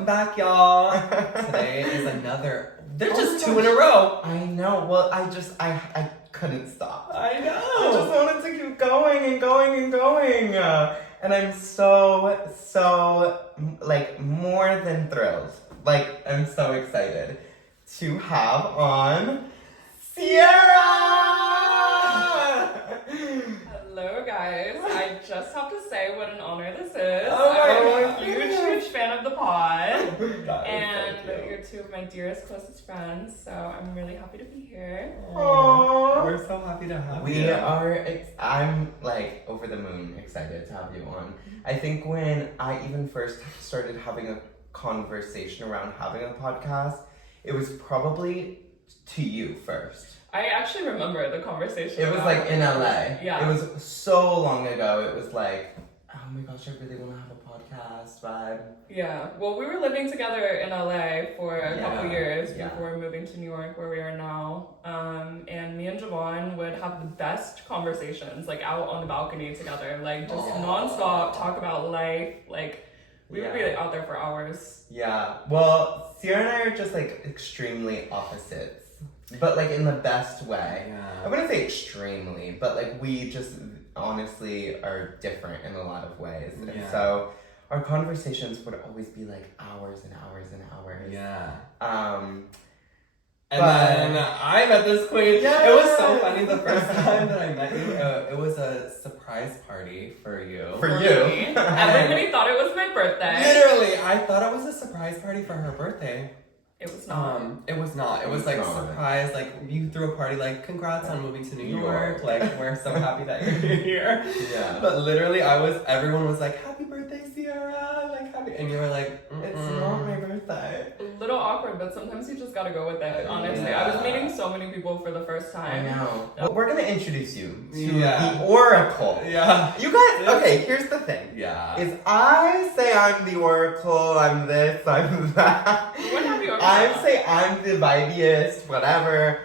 Welcome back, y'all. Today is another. They're just two in a row. I know. Well, I couldn't stop. I know. I just wanted to keep going and going and going. And I'm so, like, more than thrilled. Like, I'm so excited to have on CIERA! Hello, guys. I just have to say what an honor this is. Oh I'm a huge fan of the pod. And So you're two of my dearest, closest friends, so I'm really happy to be here. Aww. We're so happy to have you. We are, I'm like over the moon excited to have you on. I think when I even first started having a conversation around having a podcast, it was probably to you first. I actually remember the conversation. It was like in LA. Yeah. It was so long ago. It was like, oh my gosh, I really want to have a podcast vibe. Yeah. Well, we were living together in LA for a couple years Yeah. before moving to New York, where we are now. And me and Javaughn would have the best conversations, like out on the balcony together, like just nonstop talk about life. Like we would be like, out there for hours. Yeah. Well, CIERA and I are just like extremely opposites. But like in the best way. Yeah. I wouldn't say extremely, but like we just honestly are different in a lot of ways. And so our conversations would always be like hours and hours and hours. Yeah. But then I met this queen. Yeah. It was so funny the first time that I met you. It was a surprise party for you. For Me. you. Everybody thought it was my birthday. Literally, I thought it was a surprise party for her birthday. It was not. It was not. It was like a surprise. Like you threw a party. Like congrats on moving to New York. Like we're so happy that you're here. Yeah. But literally, everyone was like, "Happy birthday, CIERA!" Like happy, and you were like, It's not my birthday. A little awkward, but sometimes you just gotta go with it, honestly. Yeah. I was meeting so many people for the first I time. know. Well, we're gonna introduce you to Yeah. the Oracle. Yeah. You guys, okay, here's the thing. Yeah. Is I say I'm the Oracle, I'm this, I'm that. When have you ever I done that? say I'm the vibiest, whatever.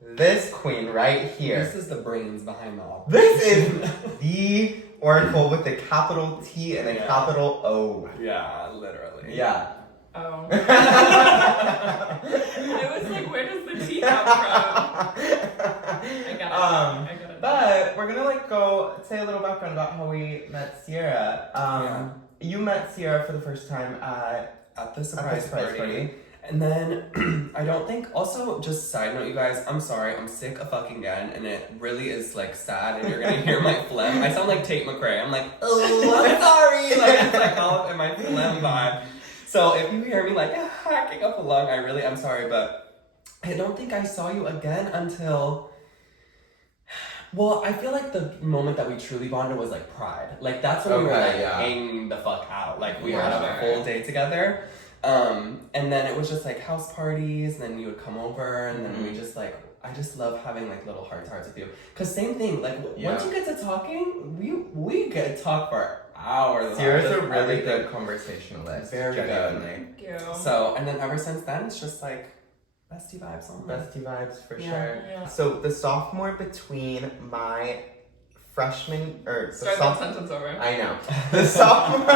This queen right here. This is the brains behind all. This is the Oracle with a capital T and a capital O. Yeah, literally. Yeah. Oh. I was like, where does the tea come from? I got it. But we're gonna like go say a little background about how we met CIERA. You met CIERA for the first time At the surprise party. party. And then, I don't think, also, just side note, you guys, I'm sorry, I'm sick of fucking again, and it really is, like, sad, and you're gonna hear my phlegm. I sound like Tate McRae. I'm like, oh, I'm sorry! Like, it's like all in my phlegm vibe. So, if you hear me, like, hacking up a lung, I really am sorry, but I don't think I saw you again until... Well, I feel like the moment that we truly bonded was, like, Pride. Like, that's when we were, like, hanging the fuck out. Like, we had a full day together. And then it was just like house parties, and then you would come over, and then we just like, I just love having like little hearts with you. Cause same thing, like once you get to talking, we get to talk for hours. CIERA's a really good conversationalist. Very genuinely. Thank you. So, and then ever since then, it's just like bestie vibes on Bestie vibes for Yeah. sure. Yeah. So the sophomore between my freshman or the Start that sentence over. I know. The sophomore.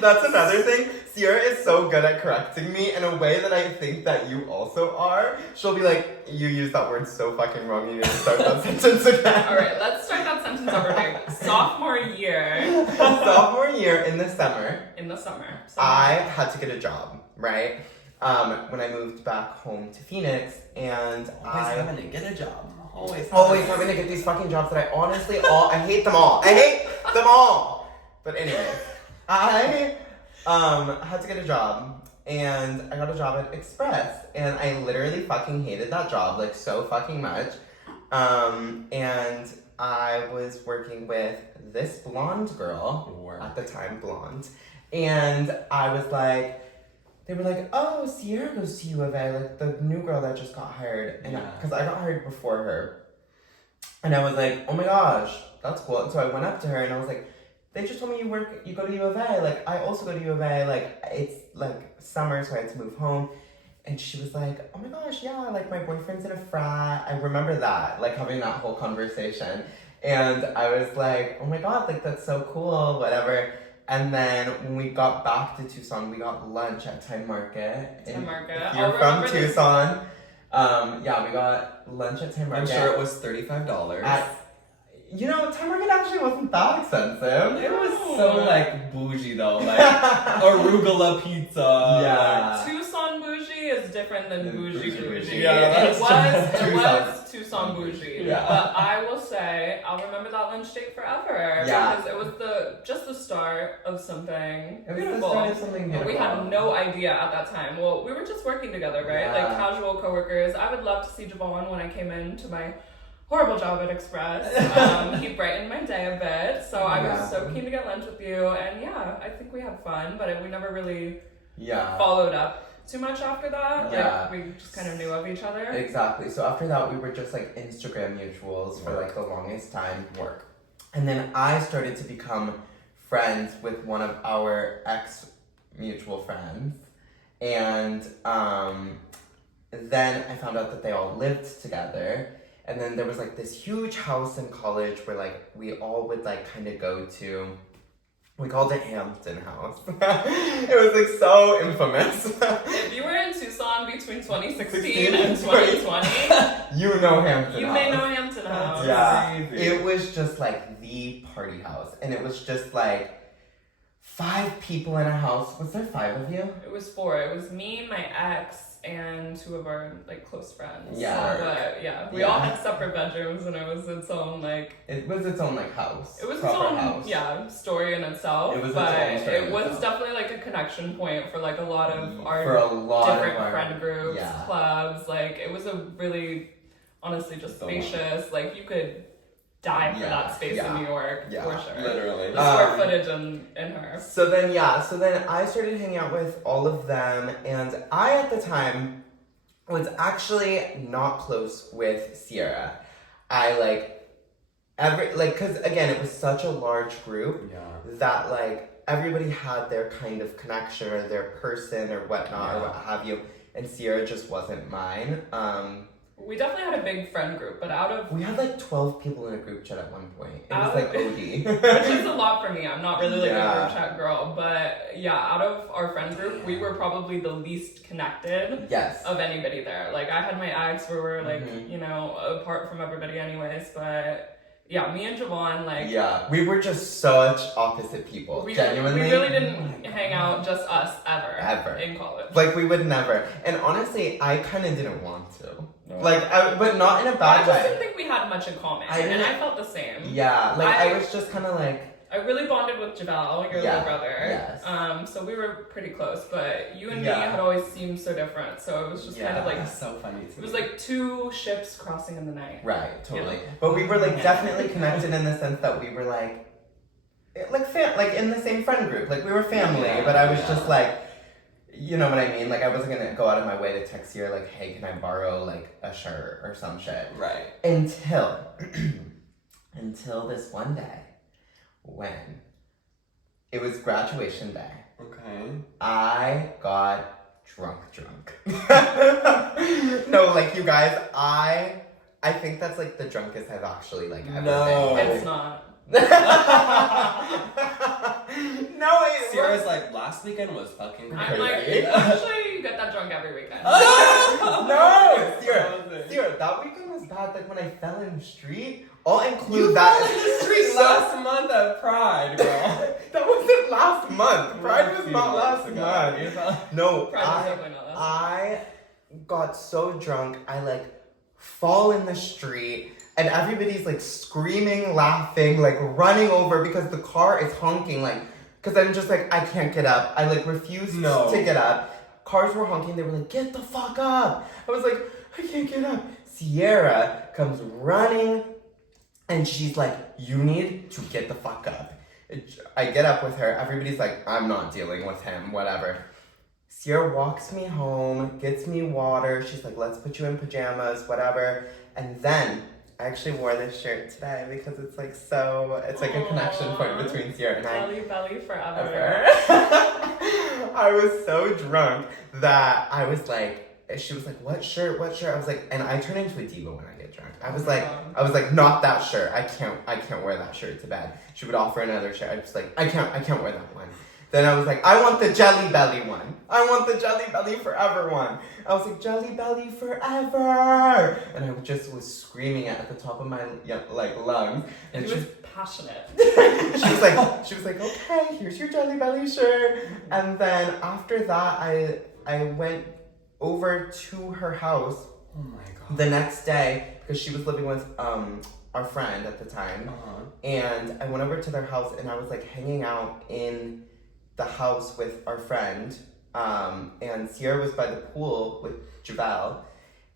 That's another thing. CIERA is so good at correcting me in a way that I think that you also are. She'll be like, you use that word so fucking wrong, you need to start that sentence again. Alright, let's start that sentence over again. Sophomore year Sophomore year in the summer, in the summer. I had to get a job, right? When I moved back home to Phoenix, and Always having to get a job. Always having to get these fucking jobs that I honestly I hate them all. I hate them all. But anyway, I had to get a job, and I got a job at Express, and I literally fucking hated that job like so fucking much. And I was working with this blonde girl at the time, blonde, and I was like. They were like, oh, CIERA goes to U of A, like the new girl that just got hired. And because I got hired before her. And I was like, oh my gosh, that's cool. And so I went up to her and I was like, they just told me you go to U of A. Like, I also go to U of A. Like, it's like summer, so I had to move home. And she was like, oh my gosh, yeah, like my boyfriend's in a frat. I remember that, like having that whole conversation. And I was like, oh my God, like that's so cool, whatever. And then when we got back to Tucson, we got lunch at Time Market. Time Market. If you're from Tucson. Yeah, we got lunch at Time I'm Market. sure it was $35. You know, Time Market actually wasn't that expensive. It was so like bougie though, like arugula pizza. Yeah. Tucson bougie is different than bougie. Yeah, it Tucson. was Tucson bougie. Yeah. But I will say, I'll remember that lunch date forever. Yeah. Because it was just the start of something It was beautiful. the start of something But beautiful. we had no idea at that time. Well, we were just working together, right? Yeah. Like casual coworkers. I would love to see Javaughn when I came into my horrible job at Express. He brightened my day a bit, so I was so keen to get lunch with you, and yeah, I think we had fun, but we never really followed up too much after that. Yeah. Like, we just kind of knew of each other. Exactly. So after that, we were just like Instagram mutuals for like the longest time. Work. And then I started to become friends with one of our ex mutual friends, and then I found out that they all lived together. And then there was like this huge house in college where like we all would like kind of go to. We called it Hampton House. It was like so infamous. If you were in Tucson between 2016 16 and 2020, You know Hampton you House. may know Hampton House. Yeah, Crazy. it was just like the party house, and it was just like 5 people in a house. Was there 5 of you? It was 4. It was me, my ex, and 2 of our like close friends. Yeah. But yeah, we all had separate bedrooms, and it was its own like. It was its own like house. It was its proper own house. story in itself. It was its but own story in it was itself. definitely like a connection point for like a lot of our For a lot different of our friend groups, yeah. clubs. Like it was a really, honestly, just So spacious. Like you could die for that space in New York for sure. Literally. The square footage in her. So then I started hanging out with all of them, and I at the time was actually not close with CIERA. I because again it was such a large group that like everybody had their kind of connection or their person or whatnot or what have you, and CIERA just wasn't mine. We definitely had a big friend group, but out of We had like 12 people in a group chat at one point. It was like OD. which is a lot for me. I'm not really like a Yeah. group chat girl, but yeah, out of our friend group, we were probably the least connected Yes. of anybody there. Like I had my ex where we're like, Mhm. you know, apart from everybody anyways, but yeah, me and Javaughn, like Yeah, we were just such opposite people. we Genuinely. really didn't hang out, just us Ever. in college. Like we would never. And honestly, I kind of didn't want to. No. Like, but not in a I bad just didn't way. think we had much in common, I and didn't- I felt the same. Yeah, like I I- was just kind of like, I really bonded with Javaughn, your Yeah, little brother. yes. So we were pretty close, but you and me Yeah. had always seemed so different. So it was just kind of like That's so funny. it was like 2 ships crossing in the night. right, totally. Yeah. But we were like definitely connected in the sense that we were like in the same friend group. Like we were family, Yeah, but I was yeah. just like, you know what I mean? Like I wasn't gonna go out of my way to text you like, hey, can I borrow like a shirt or some shit? Right. Until this one day when it was graduation day. Okay. I got drunk. No, like you guys, I think that's like the drunkest I've actually like ever No. been. It's not. No, it Sierra's like, last weekend was fucking I'm crazy. like, actually, you get that drunk every weekend. No, Frozen. Sierra, that weekend was bad. Like when I fell in the street, I'll include You that. fell in the street last month at Pride, girl. That wasn't last month. Pride was not last month. No, Pride was definitely not last I got so drunk, I like fall in the street, and everybody's like screaming, laughing, like running over because the car is honking, like, because I'm just like, I can't get up. I like refused to get up. Cars were honking, they were like, get the fuck up. I was like, I can't get up. CIERA comes running, and she's like, you need to get the fuck up. I get up with her, everybody's like, I'm not dealing with him, whatever. CIERA walks me home, gets me water, she's like, let's put you in pajamas, whatever. And then, I actually wore this shirt today because it's like it's like a connection point between CIERA and I. Belly forever. Ever. I was so drunk that I was like, she was like, what shirt? I was like, and I turn into a diva when I get drunk. I was Yeah. like, not that shirt. I can't wear that shirt to bed. She would offer another shirt. I was like, I can't wear that one. Then I was like, I want the Jelly Belly one. I want the Jelly Belly Forever one. I was like, Jelly Belly Forever. And I just was screaming at the top of my lungs. And she was passionate. she was like, okay, here's your Jelly Belly shirt. And then after that, I went over to her house. Oh my god. The next day, because she was living with our friend at the time. And I went over to their house and I was like hanging out in the house with our friend. And CIERA was by the pool with Javaughn.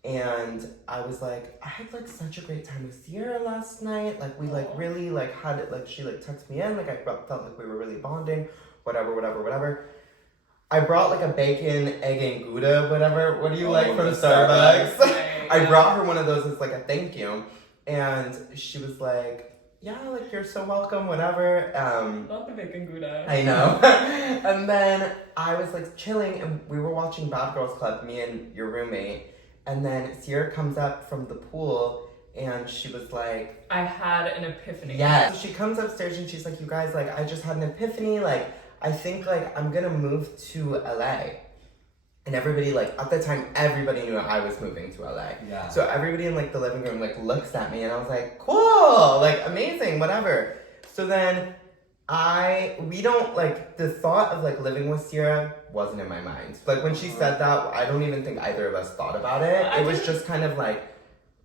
And I was like, I had like such a great time with CIERA last night. Like we like really like had it, like she like tucked me in. Like I felt like we were really bonding. Whatever. I brought like a bacon, egg, and Gouda, whatever. What do you like from Starbucks? I brought her one of those as like a thank you. And she was like, yeah, like you're so welcome, whatever. Not the bacon Gouda. I know. And then I was like chilling and we were watching Bad Girls Club, me and your roommate. And then CIERA comes up from the pool and she was like, I had an epiphany. yeah. So she comes upstairs and she's like, you guys, like I just had an epiphany. Like I think like I'm gonna move to LA. And everybody, like, at the time, everybody knew I was moving to LA. Yeah. So everybody in, like, the living room, like, looks at me, and I was like, cool, like, amazing, whatever. So then we don't, like, the thought of, like, living with CIERA wasn't in my mind. Like, when she said that, I don't even think either of us thought about it. It was just kind of like,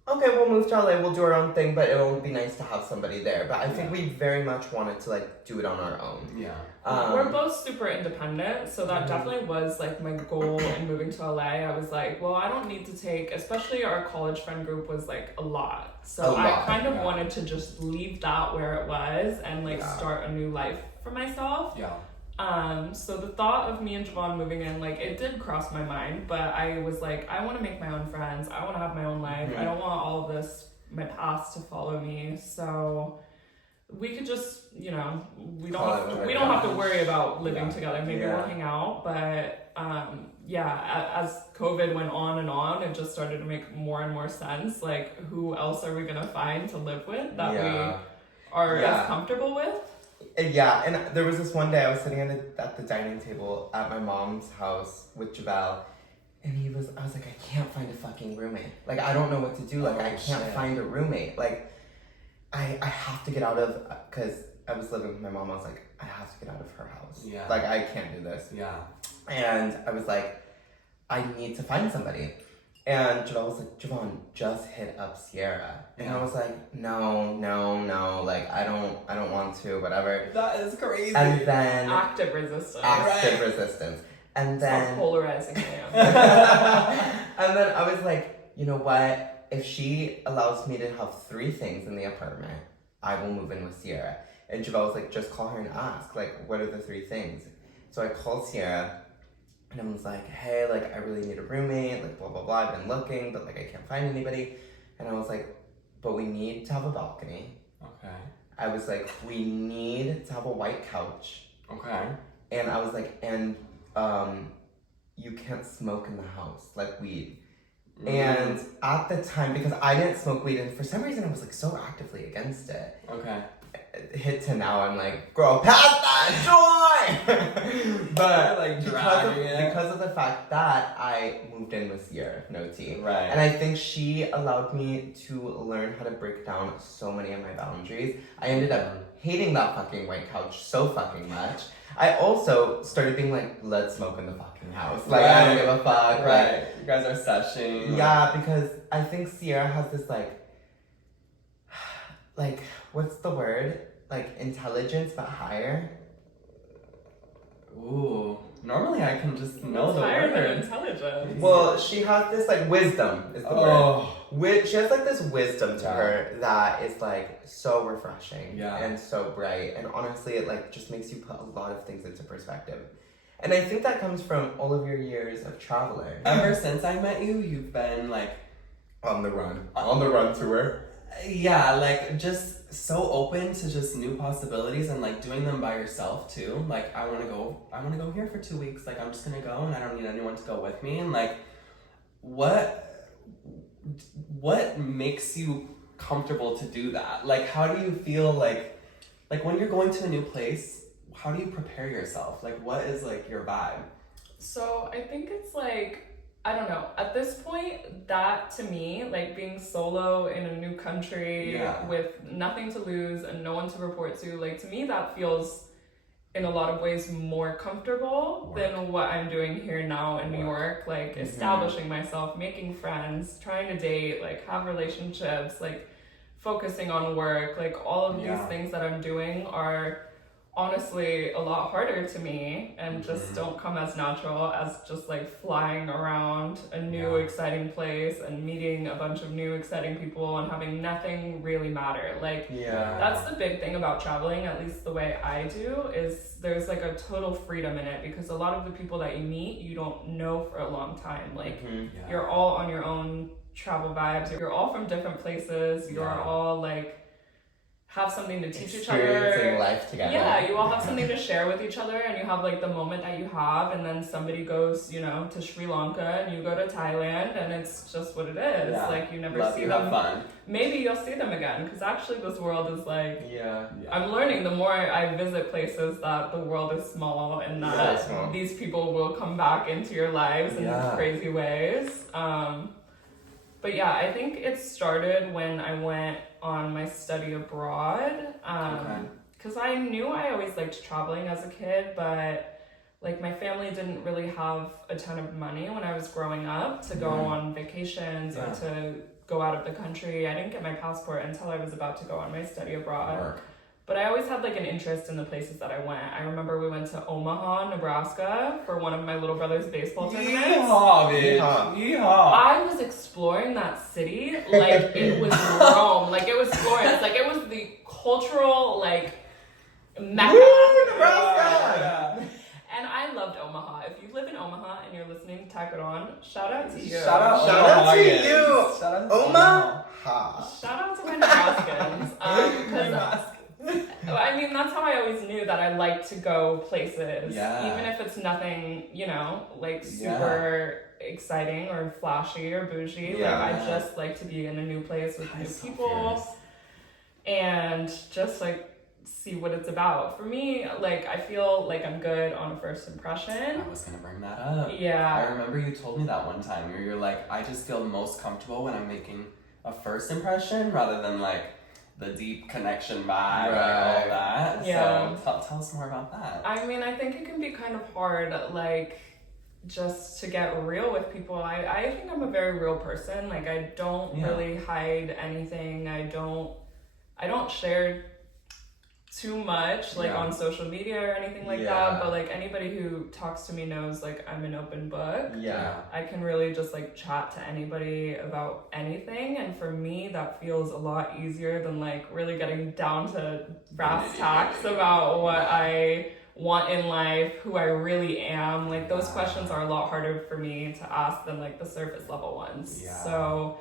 okay, we'll move to LA, we'll do our own thing, but it'll be nice to have somebody there. But I think we very much wanted to, like, do it on our own. Yeah. We're both super independent, so that definitely was like my goal in moving to LA. I was like, well, I don't need to take, especially our college friend group was like a lot. So I kind of wanted to just leave that where it was and like start a new life for myself. Yeah. So the thought of me and Javaughn moving in, like it did cross my mind, but I was like, I want to make my own friends. I want to have my own life. I don't want all of this, my past to follow me. So we could just, you know, we don't have to worry about living together. Maybe we'll hang out, but as COVID went on, it just started to make more and more sense. Like, who else are we gonna find to live with that we are as comfortable with? Yeah, and there was this one day I was sitting at the dining table at my mom's house with Javaughn, and I was like, I can't find a fucking roommate. Like, I don't know what to do. Like, I can't find a roommate. Like, I have to get out of, because I was living with my mom, I was like, I have to get out of her house. Yeah. Like, I can't do this. Yeah. And I was like, I need to find somebody. And Javaughn was like, Javaughn, just hit up CIERA. And I was like, no, like, I don't want to, whatever. That is crazy. And then... Active resistance. Resistance. And then... Stop polarizing I am. And then I was like, you know what? If she allows me to have 3 things in the apartment, I will move in with CIERA. And Javaughn was like, just call her and ask, like, what are the 3 things? So I called CIERA, and I was like, hey, like, I really need a roommate, like, blah, blah, blah. I've been looking, but, like, I can't find anybody. And I was like, but we need to have a balcony. Okay. I was like, we need to have a white couch. Okay. And I was like, and you can't smoke in the house, like weed. And at the time, because I didn't smoke weed, and for some reason I was like so actively against it. Okay. Hit to now, I'm like, girl, pass that joy! But like because of the fact that I moved in with CIERA, no tea. Right. And I think she allowed me to learn how to break down so many of my boundaries. I ended up hating that fucking white couch so fucking much. I also started being like, let's smoke in the fucking house. Like, I don't give a fuck. Right. Like, you guys are seshing. yeah, because I think CIERA has this like, what's the word? Like, intelligence, but higher. Ooh. Normally I can just know the higher than word. intelligence. Well, she has this, like, wisdom is the word. She has, like, this wisdom to her that is, like, so refreshing and so bright. And honestly, it, like, just makes you put a lot of things into perspective. And I think that comes from all of your years of traveling. Ever since I met you, you've been, like... On the run tour. Yeah, like, just so open to just new possibilities and, like, doing them by yourself, too. Like, I want to go here for 2 weeks. Like, I'm just gonna go and I don't need anyone to go with me. And, like, what makes you comfortable to do that? Like, how do you feel like when you're going to a new place, how do you prepare yourself? Like, what is like your vibe? So I think it's like, I don't know, at this point, that to me, like being solo in a new country with nothing to lose and no one to report to, like to me that feels in a lot of ways more comfortable than what I'm doing here now in New York, like establishing myself, making friends, trying to date, like have relationships, like focusing on work, like all of these things that I'm doing are honestly a lot harder to me and just don't come as natural as just like flying around a new exciting place and meeting a bunch of new exciting people and having nothing really matter. Like that's the big thing about traveling, at least the way I do, is there's like a total freedom in it, because a lot of the people that you meet you don't know for a long time. Like you're all on your own travel vibes, you're all from different places, you're all like have something to teach each other. Experiencing life together. Yeah, you all have something to share with each other, and you have like the moment that you have, and then somebody goes, you know, to Sri Lanka and you go to Thailand, and it's just what it is. Like you never see them. Fun. Maybe you'll see them again, because actually this world is like, I'm learning the more I visit places that the world is small, and that these people will come back into your lives in crazy ways. But yeah, I think it started when I went on my study abroad, because I knew I always liked traveling as a kid, but like my family didn't really have a ton of money when I was growing up to go on vacations or to go out of the country. I didn't get my passport until I was about to go on my study abroad. But I always had like an interest in the places that I went. I remember we went to Omaha, Nebraska for one of my little brother's baseball tournaments. Yeehaw, bitch. Yeehaw. I was exploring that city like it was Rome, like it was Florence, like it was the cultural like mecca. Woo, Nebraska! And I loved Omaha. If you live in Omaha and you're listening to Tack It On, shout out to you. Shout out to you. Shout out to Omaha. Shout out to my Nebraskans. Because I mean, that's how I always knew that I like to go places. Even if it's nothing, you know, like super exciting or flashy or bougie. Like I just like to be in a new place with new people and just like see what it's about. For me, like I feel like I'm good on a first impression. I was gonna bring that up. Yeah. I remember you told me that one time where you're like, I just feel most comfortable when I'm making a first impression rather than like the deep connection vibe, like all that. Yeah. So tell us more about that. I mean, I think it can be kind of hard, like, just to get real with people. I think I'm a very real person. Like, I don't really hide anything. I don't share too much, like, on social media or anything like that. But, like, anybody who talks to me knows, like, I'm an open book. I can really just, like, chat to anybody about anything. And for me, that feels a lot easier than, like, really getting down to brass tacks about what I want in life, who I really am. Like, those questions are a lot harder for me to ask than, like, the surface level ones. So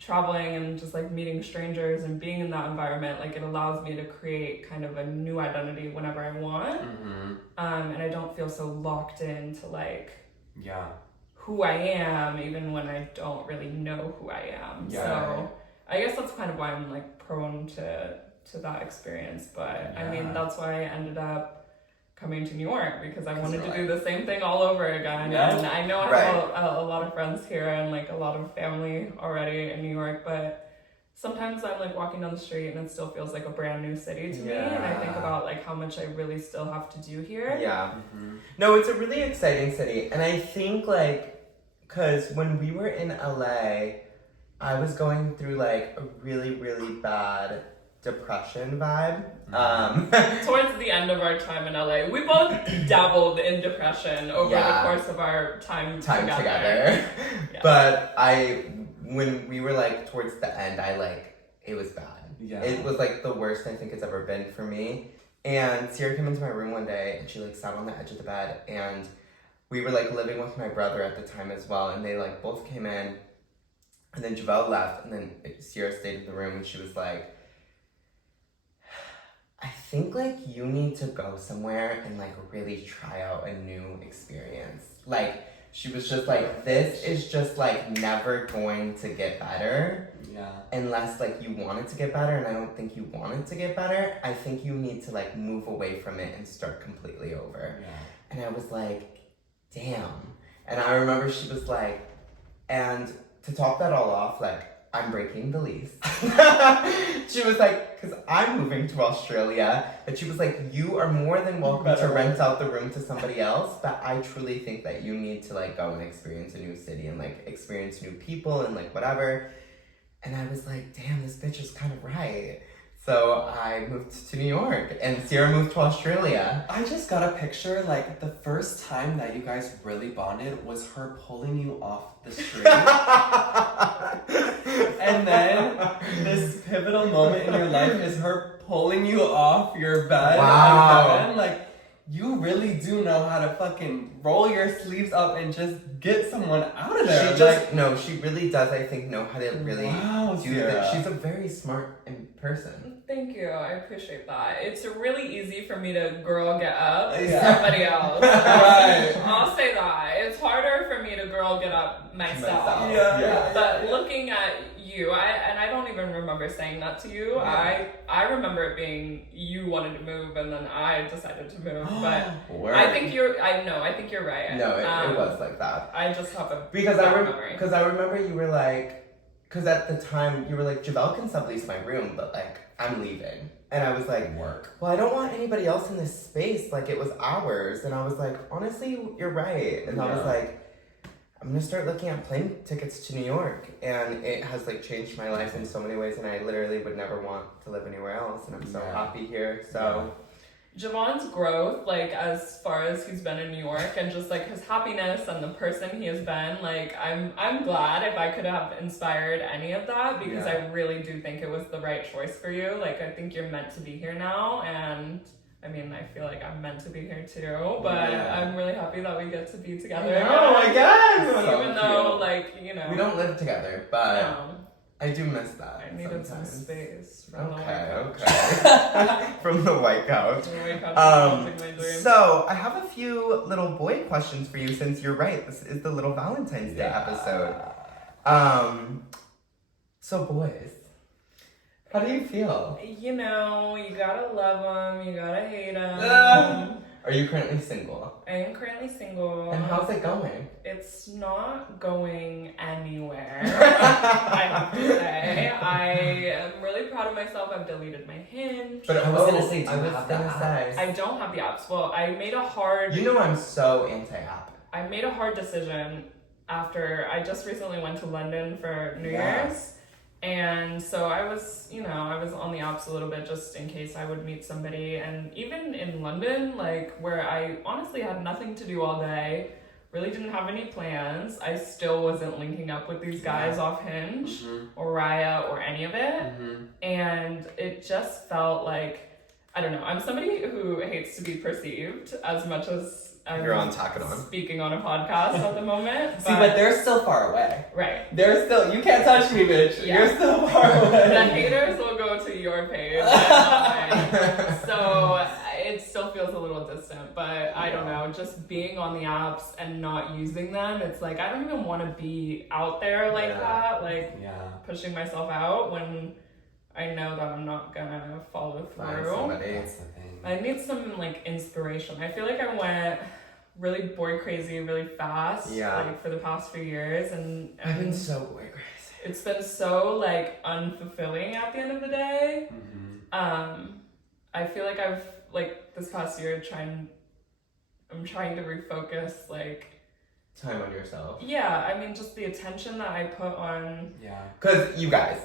traveling and just like meeting strangers and being in that environment, like it allows me to create kind of a new identity whenever I want. And I don't feel so locked into like who I am, even when I don't really know who I am. So I guess that's kind of why I'm like prone to that experience. But I mean, that's why I ended up coming to New York, because I wanted to do the same thing all over again. And I know I have a lot of friends here and like a lot of family already in New York, but sometimes I'm like walking down the street and it still feels like a brand new city to me, and I think about like how much I really still have to do here. No, it's a really exciting city, and I think like, because when we were in LA, I was going through like a really, really bad depression vibe. Towards the end of our time in LA, we both dabbled in depression over the course of our time together. But when we were like towards the end, it was bad. It was like the worst I think it's ever been for me. And CIERA came into my room one day and she like sat on the edge of the bed, and we were like living with my brother at the time as well, and they like both came in, and then Javaughn left, and then CIERA stayed in the room, and she was like, I think like you need to go somewhere and like really try out a new experience. Like, she was just like, this is just like never going to get better. Yeah. Unless like you want it to get better, and I don't think you want it to get better. I think you need to like move away from it and start completely over. Yeah. And I was like, damn. And I remember she was like, and to top that all off, like, I'm breaking the lease. She was like, because I'm moving to Australia. But she was like, you are more than welcome to rent out the room to somebody else. But I truly think that you need to like go and experience a new city and like experience new people and like whatever. And I was like, damn, this bitch is kind of right. So I moved to New York, and CIERA moved to Australia. I just got a picture, like, the first time that you guys really bonded was her pulling you off the street. And then this pivotal moment in your life is her pulling you off your bed. Wow. And then, like, you really do know how to fucking roll your sleeves up and just get someone out of there. She just, no, she really does, I think, know how to really do that. She's a very smart person. Thank you. I appreciate that. It's really easy for me to girl get up Yeah. somebody else. Right. I'll say that. It's harder for me to girl get up myself. Yeah. But looking at you, I don't even remember saying that to you. Yeah. I remember it being you wanted to move and then I decided to move. But Word. I think you're right. No, it was like that. I just have a Because memory. because I remember you were like, because at the time you were like, Javaughn can sublease my room, but like, I'm leaving. And I was like, work. well, I don't want anybody else in this space. Like, it was ours. And I was like, honestly, you're right. And I was like, I'm gonna start looking at plane tickets to New York. And it has like changed my life in so many ways. And I literally would never want to live anywhere else. And I'm so happy here. So. Javaughn's growth, like, as far as he's been in New York and just, like, his happiness and the person he has been, like, I'm glad if I could have inspired any of that because I really do think it was the right choice for you. Like, I think you're meant to be here now, and, I mean, I feel like I'm meant to be here too, but I'm really happy that we get to be together. Oh my God! Even though, like, you know. We don't live together, but I do miss that. I needed sometimes. some space from the White Okay. Couch. From the White Couch. The White Couch is my dream. So I have a few little boy questions for you since you're right. This is the little Valentine's Day episode. So boys, how do you feel? You know, you gotta love them, you gotta hate them. Are you currently single? I am currently single. And how's it going? It's not going anywhere, I have to say. I am really proud of myself. I've deleted my Hinge. But I was gonna say, do I you was have gonna that? say. I don't have the apps. Well, I made a hard... You know I'm so anti-app. I made a hard decision after I just recently went to London for New Year's. And so I was, I was on the apps a little bit just in case I would meet somebody. And even in London, like, where I honestly had nothing to do all day, really didn't have any plans, I still wasn't linking up with these guys off Hinge or Raya or any of it. And it just felt like, I don't know, I'm somebody who hates to be perceived as much as You're on Tack on. Speaking on a podcast at the moment. See, but they're still far away. Right. They're still, you can't touch me, bitch. Yeah. You're still far away. The haters will go to your page. And not mine. So it still feels a little distant, but I don't know, just being on the apps and not using them, it's like, I don't even want to be out there like that, like pushing myself out when I know that I'm not gonna follow through. That's the thing. I need some like inspiration. I feel like I went really boy crazy really fast like for the past few years, and I've been so boy crazy. It's been so like unfulfilling at the end of the day. I feel like I've like this past year I'm trying to refocus like time on yourself. Yeah, I mean just the attention that I put on. Yeah. Cause you guys,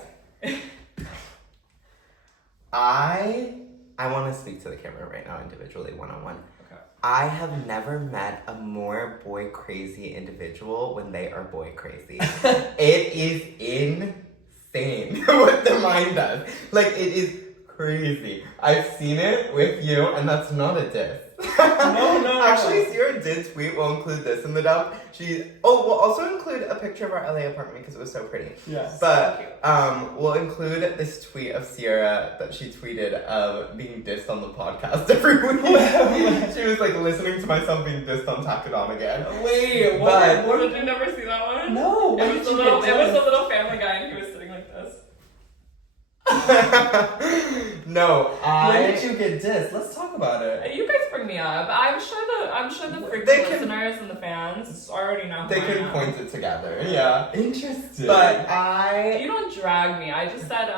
I want to speak to the camera right now individually, one-on-one. Okay. I have never met a more boy crazy individual when they are boy crazy. It is insane what the mind does. Like, it is crazy. I've seen it with you, and that's not a diss. No. Actually, CIERA did tweet, we'll include this in the dump. We'll also include a picture of our LA apartment because it was so pretty. Yes. But we'll include this tweet of CIERA that she tweeted of being dissed on the podcast every week. She was like listening to myself being dissed on Tack again. Wait, But- what? Did you never see that one? No. When It was did a you little. get It was a dissed? little Family Guy, and he was sitting like this. No, When did you get dissed? Let's talk about it. You guys bring me up. I'm sure the freaking They can- listeners and the fans already know. They who I can am. point it together. Yeah. Interesting. But You don't drag me. I just said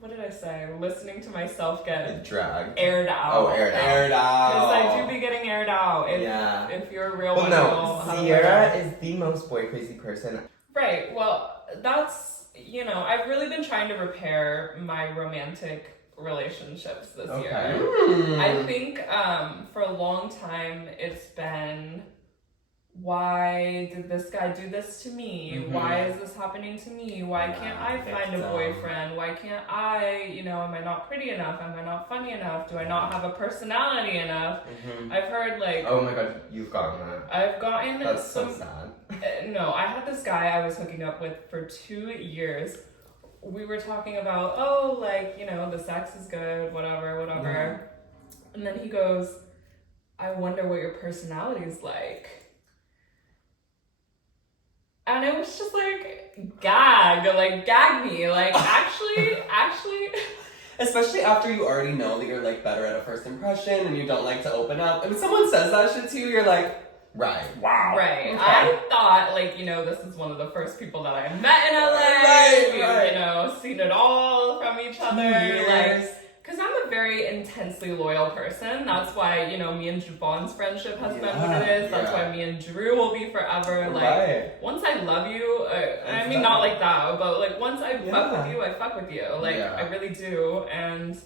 what did I say? Listening to myself get drag. aired out. Oh, aired out. Aired Because I out. do be getting aired out. If you're a real Well, one, no, you'll have a CIERA is the most boy crazy person. Right. Well, that's, I've really been trying to repair my romantic relationships this year. I think for a long time it's been, why did this guy do this to me? Why is this happening to me? Why can't I find a boyfriend? Why can't I, am I not pretty enough? Am I not funny enough? Do I not have a personality enough? I've heard like, Oh my god, you've gotten that. I've gotten That's some so sad. no, I had this guy I was hooking up with for 2 years. We were talking about, the sex is good, whatever. And then he goes, I wonder what your personality is like. And it was just like, gag me. Like, actually. Especially after you already know that you're like better at a first impression and you don't like to open up. And when someone says that shit to you, you're like, Right. wow. Right. Okay. I thought, this is one of the first people that I met in LA. Right. We've, seen it all from each other. Years. Because I'm a very intensely loyal person. That's why, me and Javaughn's friendship has been what it is. That's why me and Drew will be forever. Once I love you, I mean, not like that, but once I fuck with you, I fuck with you. I really do. And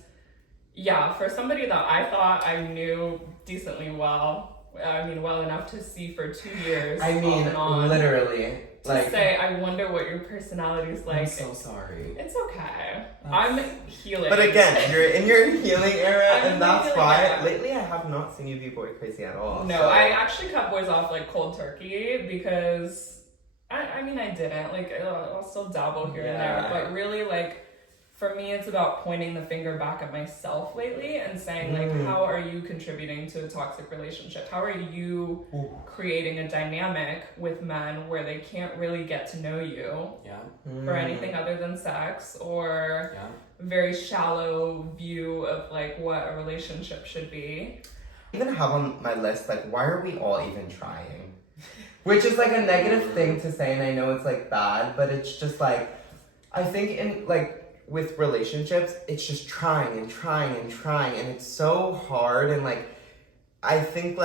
yeah, for somebody that I thought I knew decently well, well enough to see for 2 years. I mean, off and on, literally. to say, I wonder what your personality's like. I'm so sorry. It's okay. I'm healing. But again, you're in your healing era, I'm in and the that's healing why era. lately I have not seen you be boy crazy at all. No, so. I actually cut boys off cold turkey because I didn't. I'll still dabble here and there, but really for me, it's about pointing the finger back at myself lately and saying, how are you contributing to a toxic relationship? How are you creating a dynamic with men where they can't really get to know you for anything other than sex, or very shallow view of what a relationship should be? I even have on my list, why are we all even trying? Which is a negative thing to say, and I know it's bad, but it's just I think in with relationships, it's just trying, and it's so hard, and I think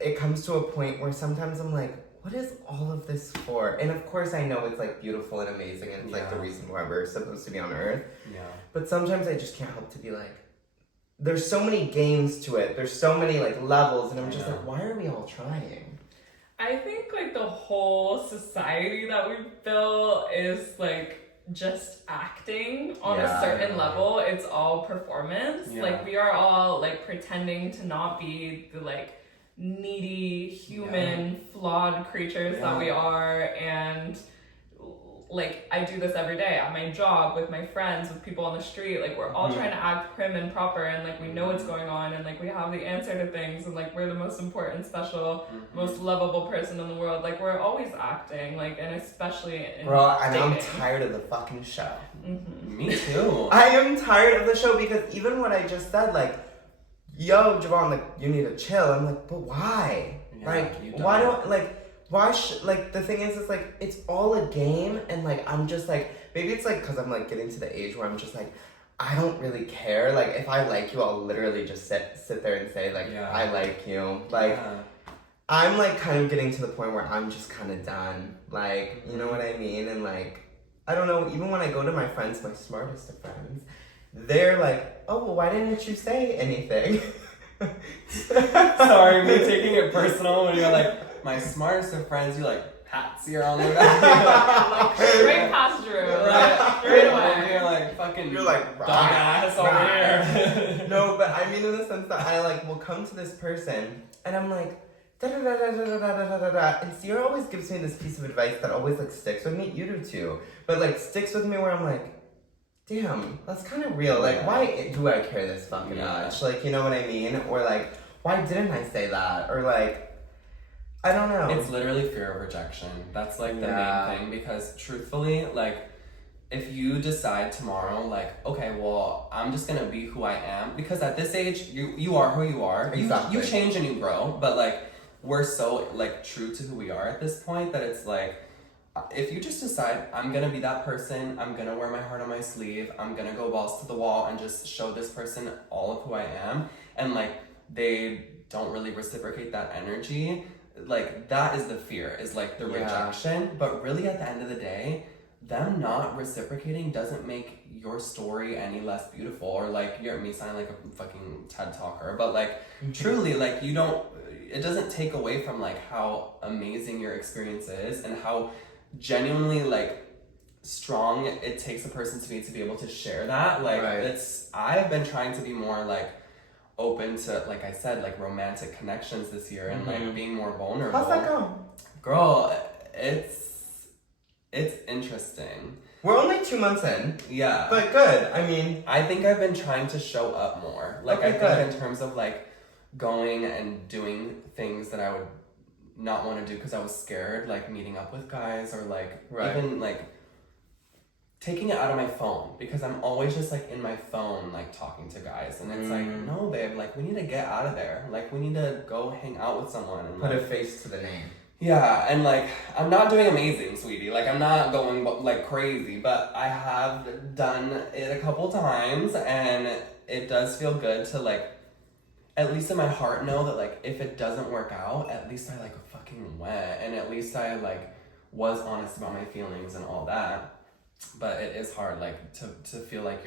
it comes to a point where sometimes I'm what is all of this for? And of course I know it's beautiful and amazing, and it's the reason why we're supposed to be on earth. Yeah. But sometimes I just can't help to be there's so many games to it, there's so many levels, and I'm just why are we all trying? I think the whole society that we've built is just acting on a certain level. It's all performance. We are all pretending to not be the needy human flawed creatures that we are, and I do this every day at my job, with my friends, with people on the street. We're all trying to act prim and proper, and we know what's going on, and we have the answer to things, and we're the most important, special, most lovable person in the world. We're always acting, and especially in Girl, and I'm dating. tired of the fucking show. Me too. I am tired of the show, because even what I just said, yo, Javaughn, you need to chill. I'm but why? Why don't, why the thing is, it's all a game, and I'm just maybe it's because I'm getting to the age where I'm just I don't really care. If I like you, I'll literally just sit there and say I like you. I'm kind of getting to the point where I'm just kind of done. You know what I mean? And I don't know, even when I go to my friends, my smartest of friends, they're oh, well, why didn't you say anything? Sorry, me taking it personal when you're my smartest of friends, you're pats your on the back. Straight past Drew. Right. Straight away. You're fucking You're dumbass over here. No, but I mean in the sense that I like will come to this person and I'm like, da da da da da da da da da, and CIERA always gives me this piece of advice that always like sticks with me. You do too, but like sticks with me where I'm like, damn, that's kind of real. Like, why do I care this fucking much? Like, you know what I mean? Or like, why didn't I say that? Or like, I don't know. It's literally fear of rejection. That's like the main thing, because truthfully, like, if you decide tomorrow, like, okay, well, I'm just gonna be who I am, because at this age, you are who you are. Exactly. You change and you grow, but like, we're so like true to who we are at this point that it's like, if you just decide, I'm gonna be that person, I'm gonna wear my heart on my sleeve, I'm gonna go balls to the wall and just show this person all of who I am, and like, they don't really reciprocate that energy, like, that is the fear, is like the rejection. But really at the end of the day, them not reciprocating doesn't make your story any less beautiful, or like, you're me sounding like a fucking TED talker, but like, truly, like, it doesn't take away from like how amazing your experience is and how genuinely like strong it takes a person to be able to share that. Like, I've been trying to be more like open to, like I said, like romantic connections this year, and like being more vulnerable. How's that going? Girl, it's interesting. We're only 2 months in. Yeah. But good. I mean, I think I've been trying to show up more. Like, I think in terms of like going and doing things that I would not want to do because I was scared, like meeting up with guys, or like even like taking it out of my phone, because I'm always just like in my phone like talking to guys, and it's like, no babe, like we need to get out of there, like we need to go hang out with someone and put like, a face to the name. Yeah, and like, I'm not doing amazing, sweetie. Like, I'm not going like crazy, but I have done it a couple times, and it does feel good to like, at least in my heart, know that like, if it doesn't work out, at least I like fucking went, and at least I like was honest about my feelings and all that. But it is hard, like, to feel like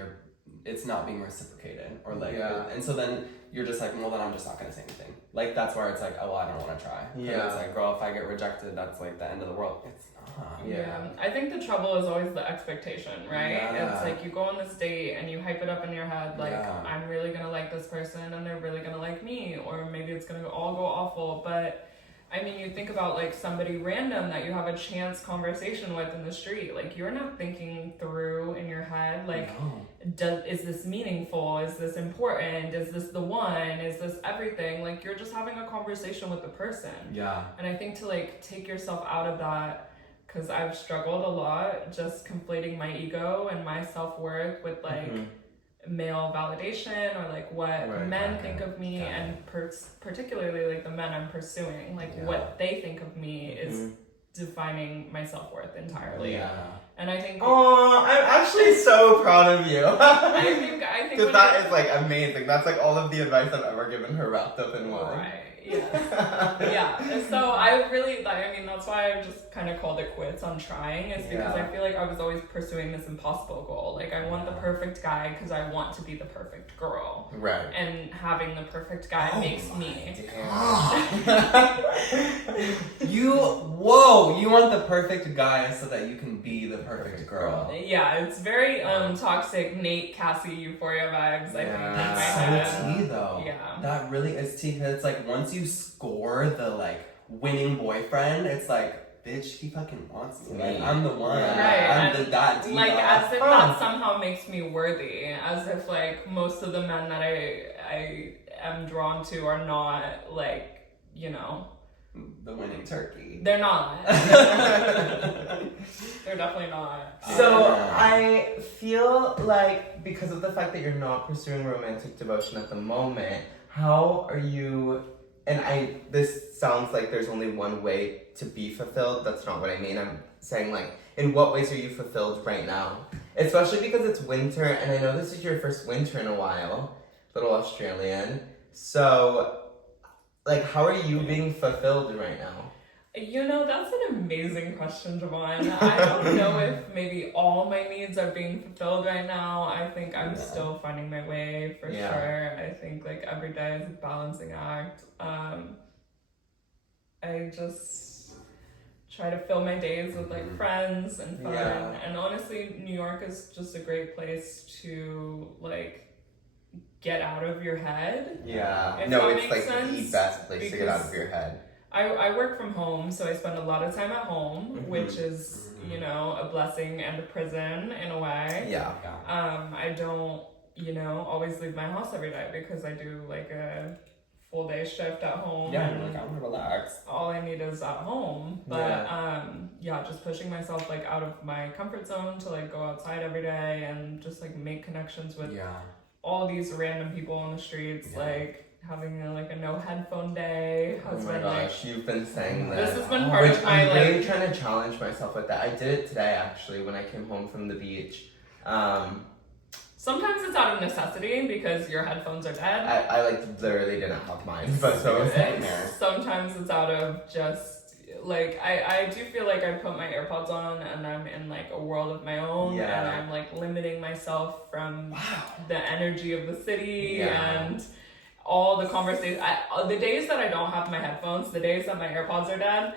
it's not being reciprocated, or like, and so then you're just like, well, then I'm just not gonna say anything. Like, that's where it's like, oh, well, I don't want to try. Yeah. It's like, girl, if I get rejected, that's like the end of the world. It's not. Yeah. I think the trouble is always the expectation, right? Yeah. It's like you go on this date and you hype it up in your head, like, I'm really gonna like this person and they're really gonna like me, or maybe it's gonna all go awful. But I mean, you think about like somebody random that you have a chance conversation with in the street, like you're not thinking through in your head, like, is this meaningful? Is this important? Is this the one? Is this everything? Like, you're just having a conversation with the person. Yeah. And I think to like take yourself out of that, because I've struggled a lot just conflating my ego and my self-worth with like male validation, or like what men think of me, and particularly like the men I'm pursuing, like what they think of me is defining my self-worth entirely. And I think, oh, I'm actually so proud of you. I think because that is like amazing. That's like all of the advice I've ever given her wrapped up in one. Right. Yeah. And so I really, I mean, that's why I just kind of called it quits on trying, is because I feel like I was always pursuing this impossible goal. Like, I want the perfect guy because I want to be the perfect girl. Right. And having the perfect guy makes me. You want the perfect guy so that you can be the perfect girl. Yeah, it's very toxic Nate, Cassie, Euphoria vibes, I think. That's so tea though. Yeah. That really is tea, because it's like, once you score the like winning boyfriend, it's like, bitch, he fucking wants me. Like, I'm the one. Right. I'm that diva. Like, as if that somehow makes me worthy. As if like most of the men that I am drawn to are not like, you know, the winning turkey. They're not. They're definitely not. So I feel like, because of the fact that you're not pursuing romantic devotion at the moment, how are you? And this sounds like there's only one way to be fulfilled. That's not what I mean. I'm saying, like, in what ways are you fulfilled right now? Especially because it's winter, and I know this is your first winter in a while, little Australian. So, like, how are you being fulfilled right now? You know, that's an amazing question, Javaughn. I don't know if maybe all my needs are being fulfilled right now. I think I'm still finding my way, for sure. I think, like, every day is a balancing act. I just try to fill my days with, like, friends and fun. And honestly, New York is just a great place to, like, get out of your head. Yeah. If No, that it's makes like the sense, best place to get out because of your head. I work from home, so I spend a lot of time at home, Mhm. which is, you know, a blessing and a prison in a way. Yeah. I don't, you know, always leave my house every day because I do like a full day shift at home. Yeah, and like I'm gonna relax. all I need is at home. But yeah, just pushing myself like out of my comfort zone to like go outside every day and just like make connections with all these random people on the streets, like having like a no headphone day has Oh my been gosh, you've been saying that. this has been part of my I'm like really trying to challenge myself with that. I did it today actually when I came home from the beach. sometimes it's out of necessity because your headphones are dead. I like literally didn't have mine, but so was there. Sometimes it's out of just like I do feel like I put my AirPods on and I'm in like a world of my own, and I'm like limiting myself from the energy of the city and all the conversations. The days that I don't have my headphones, the days that my AirPods are dead,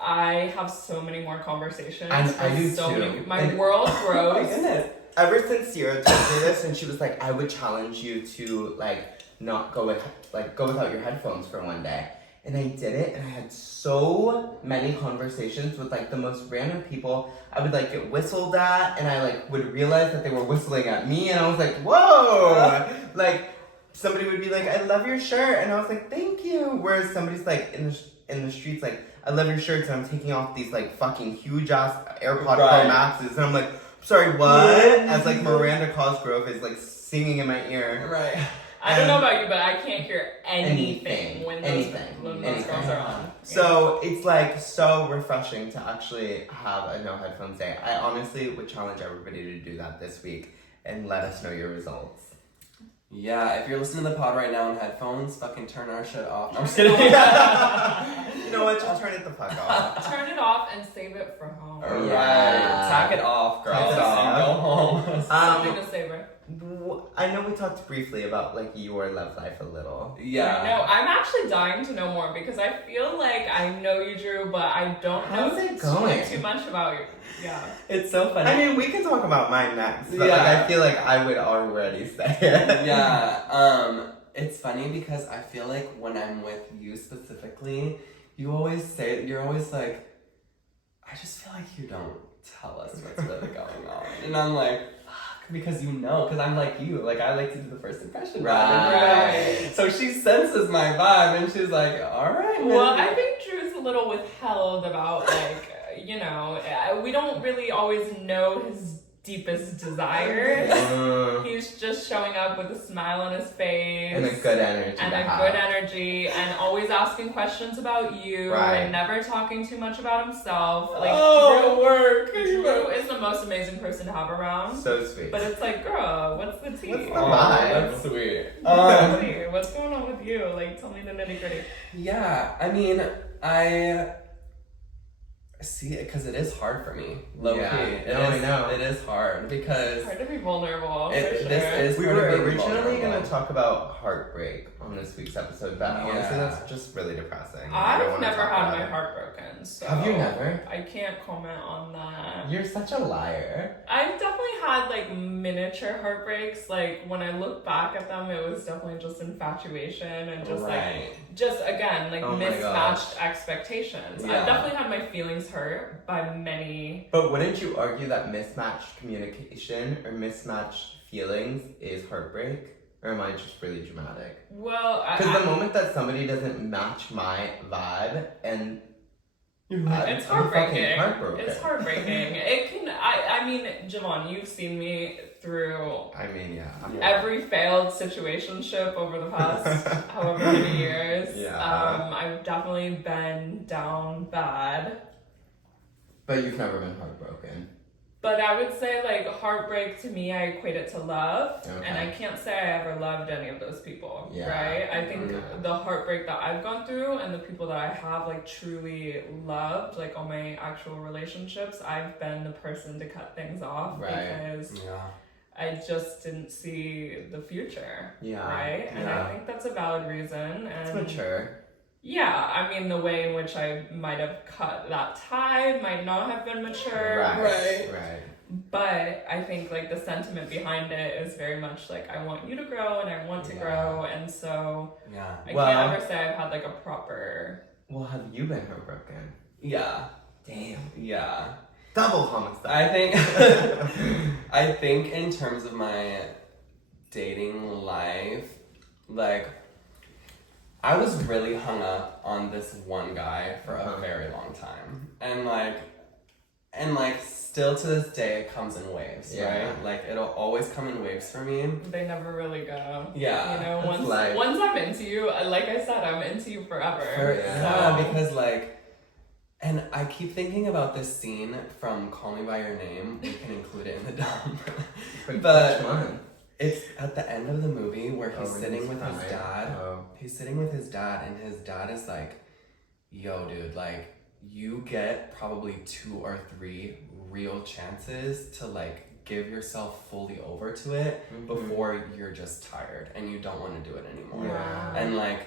I have so many more conversations. I do so too. My world grows. Oh my goodness. Ever since CIERA told me this, and she was like, I would challenge you to like not go without your headphones for one day. And I did it, and I had so many conversations with like the most random people. I would like get whistled at, and I like would realize that they were whistling at me, and I was like, whoa! Like somebody would be like, I love your shirt, and I was like, thank you. Whereas somebody's like in the streets like, I love your shirts, and I'm taking off these like fucking huge ass AirPod Pro Maxes, and I'm like, sorry, what? As like Miranda Cosgrove is like singing in my ear. Right. I don't know about you, but I can't hear anything when those girls are on. So it's like so refreshing to actually have a no headphones day. I honestly would challenge everybody to do that this week and let us know your results. Yeah, if you're listening to the pod right now on headphones, fucking turn our shit off. No, I'm just kidding. You know what? Just turn it the fuck off. Turn it off and save it for home. Alright. Tack it off, girls. Tack it off. And go home. Something to savor. I know we talked briefly about like your love life a little. Yeah. No, I'm actually dying to know more because I feel like I know you, Drew, but I don't How's it going? too much about you. Yeah. It's so funny. I mean, we can talk about mine next, but like I feel like I would already say it. Yeah. It's funny because I feel like when I'm with you specifically, you always say, you're always like, I just feel like you don't tell us what's really going on. And I'm like, because you know, because I'm like you, like I like to do the first impression. Right. So she senses my vibe and she's like, all right. Well, I think Drew's a little withheld about like, you know, we don't really always know his deepest desires. He's just showing up with a smile on his face. And a good energy. And always asking questions about you and never talking too much about himself. Like Drew is the most amazing person to have around. So sweet. But it's like, girl, what's the tea? What's the vibe? That's sweet. What's going on with you? Like, tell me the nitty gritty. Yeah, I mean, I see it because it is hard for me, low key. I know. It is hard because It's hard to be vulnerable. This is we part were of being originally vulnerable. going to talk about heartbreak on this week's episode, but honestly, that's just really depressing. I've never had my heart broken, so have you never? I can't comment on that. You're such a liar. I've definitely had like miniature heartbreaks. Like when I look back at them, it was definitely just infatuation and just again mismatched expectations. Yeah. I've definitely had my feelings hurt by many. But wouldn't you argue that mismatched communication or mismatched feelings is heartbreak? Or am I just really dramatic? Well, because the moment that somebody doesn't match my vibe and it's heartbreaking. Heartbroken. It's heartbreaking. It can. I mean, Javaughn, you've seen me through. I mean, every failed situationship over the past however many years. I've definitely been down bad. But you've never been heartbroken. But I would say, like, heartbreak to me, I equate it to love. Okay. And I can't say I ever loved any of those people, Yeah. right? I think the heartbreak that I've gone through and the people that I have, like, truly loved, like, all my actual relationships, I've been the person to cut things off because I just didn't see the future, right? And I think that's a valid reason. And it's mature. Yeah, I mean, the way in which I might have cut that tie might not have been mature. Right. But I think like the sentiment behind it is very much like I want you to grow and I want to grow, and so I can't ever say I've had like a proper. Well, have you been heartbroken? Yeah. Damn. Yeah. Double homicide. I think in terms of my dating life, like, I was really hung up on this one guy for a very long time. And like still to this day it comes in waves, right? Like it'll always come in waves for me. They never really go. Yeah. You know, once I'm into you, like I said, I'm into you forever. Yeah, because like, and I keep thinking about this scene from Call Me By Your Name. We can include it in the dump. But which one? It's at the end of the movie where he's sitting with his dad. He's sitting with his dad, and his dad is like, yo, dude, like, you get probably 2 or 3 real chances to, like, give yourself fully over to it before you're just tired and you don't want to do it anymore. Yeah. And, like,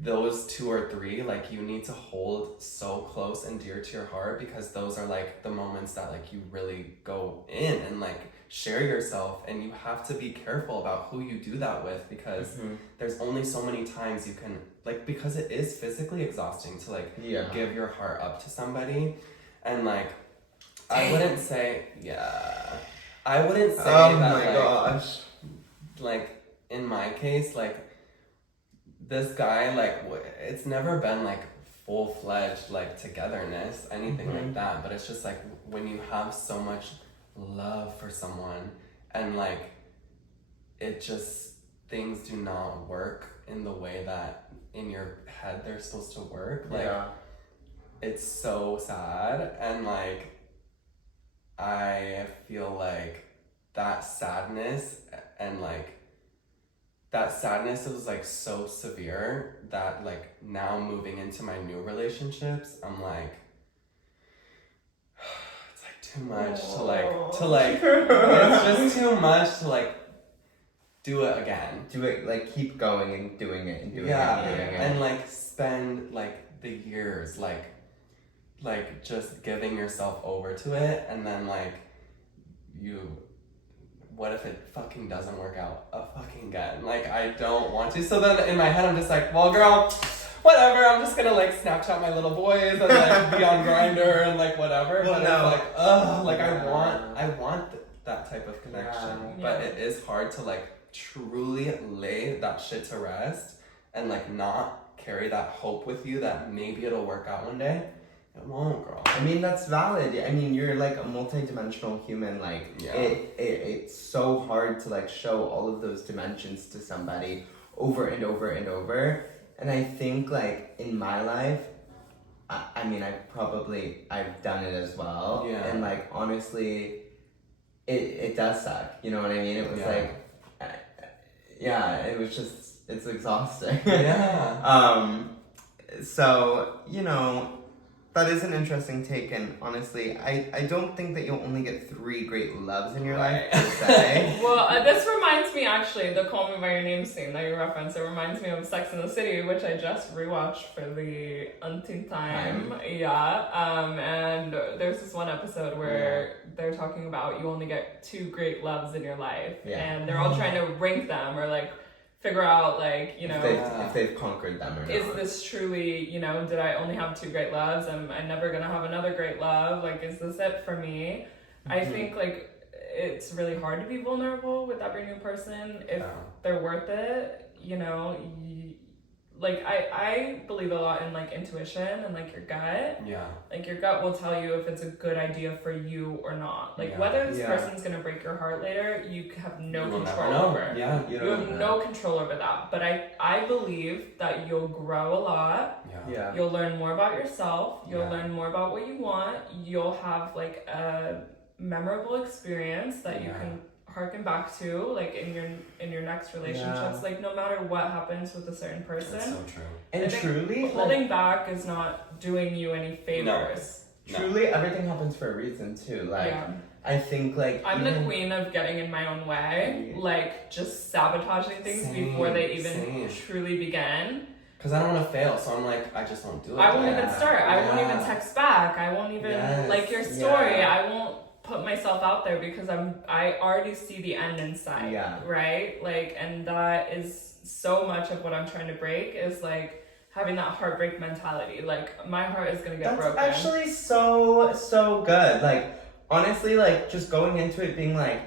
those 2 or 3, like, you need to hold so close and dear to your heart, because those are, like, the moments that, like, you really go in and, like, share yourself, and you have to be careful about who you do that with, because there's only so many times you can, like, because it is physically exhausting to, like, give your heart up to somebody. And, like, I wouldn't say that, oh my gosh, like, in my case, like, this guy, like, it's never been, like, full-fledged, like, togetherness, anything like that, but it's just, like, when you have so much love for someone and, like, it just, things do not work in the way that in your head they're supposed to work, like, it's so sad. And, like, I feel like that sadness was, like, so severe that, like, now moving into my new relationships, I'm like, too much to like it's just too much to, like, do it again. Do it, like, keep going and doing it and doing it and doing it. And, like, spend, like, the years, like just giving yourself over to it, and then, like, what if it fucking doesn't work out again? Like, I don't want to. So then in my head I'm just like, well, girl, whatever, I'm just gonna, like, Snapchat my little boys and, like, be on Grindr and, like, whatever. Well, but no. it's like, ugh, like, I want that type of connection. Yeah. But it is hard to, like, truly lay that shit to rest and, like, not carry that hope with you that maybe it'll work out one day. It won't, girl. I mean, that's valid. I mean, you're, like, a multi-dimensional human. Like, it's so hard to, like, show all of those dimensions to somebody over and over and over. And I think, like, in my life, I mean, I've done it as well. Yeah. And, like, honestly, it does suck. You know what I mean? It was like, it was just, it's exhausting. Yeah. So, you know, that is an interesting take, and honestly, I don't think that you'll only get 3 great loves in your life, per se. Well, this reminds me, actually, the Call Me By Your Name scene that you referenced, it reminds me of Sex and the City, which I just rewatched for the umpteenth time. And there's this one episode where they're talking about you only get 2 great loves in your life, and they're all trying to rank them, or, like, figure out, like, you know, if they've conquered them or not. Is this truly, you know, did I only have 2 great loves? Am I never gonna have another great love? Like, is this it for me? I think, like, it's really hard to be vulnerable with every new person if they're worth it, you know. Like, I believe a lot in, like, intuition and, like, your gut. Yeah. Like, your gut will tell you if it's a good idea for you or not. Like, whether this person's gonna break your heart later, you have no control over. Yeah. You have no control over that. But I believe that you'll grow a lot. Yeah. You'll learn more about yourself. You'll learn more about what you want. You'll have, like, a memorable experience that you can harken back to, like, in your next relationships. Like, no matter what happens with a certain person. That's so true. And truly, holding back is not doing you any favors. No. Truly, everything happens for a reason too. Like, I think, like, I'm the queen of getting in my own way, like, just sabotaging things before they even truly begin. Because I don't want to fail, so I'm like, I just won't do it. I won't even start. I won't even text back. I won't even like your story. I won't put myself out there because I already see the end in sight. Yeah. Right? Like, and that is so much of what I'm trying to break is like having that heartbreak mentality. Like, my heart is gonna get broken. That's actually so good. Like, honestly, like, just going into it being like,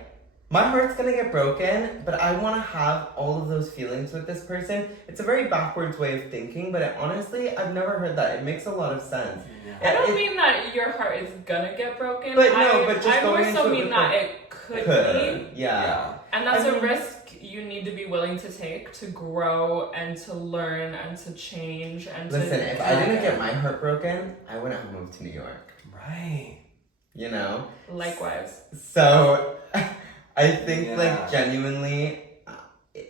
my heart's gonna get broken, but I want to have all of those feelings with this person. It's a very backwards way of thinking, but honestly, I've never heard that. It makes a lot of sense. I don't mean that your heart is gonna get broken. But no, but just I going more so into it mean with that like, it could be. Yeah. And that's I mean, a risk you need to be willing to take to grow and to learn and to change and listen, to... if I didn't get my heart broken, I wouldn't have moved to New York. Right. You know? Likewise. So, I think, like, genuinely,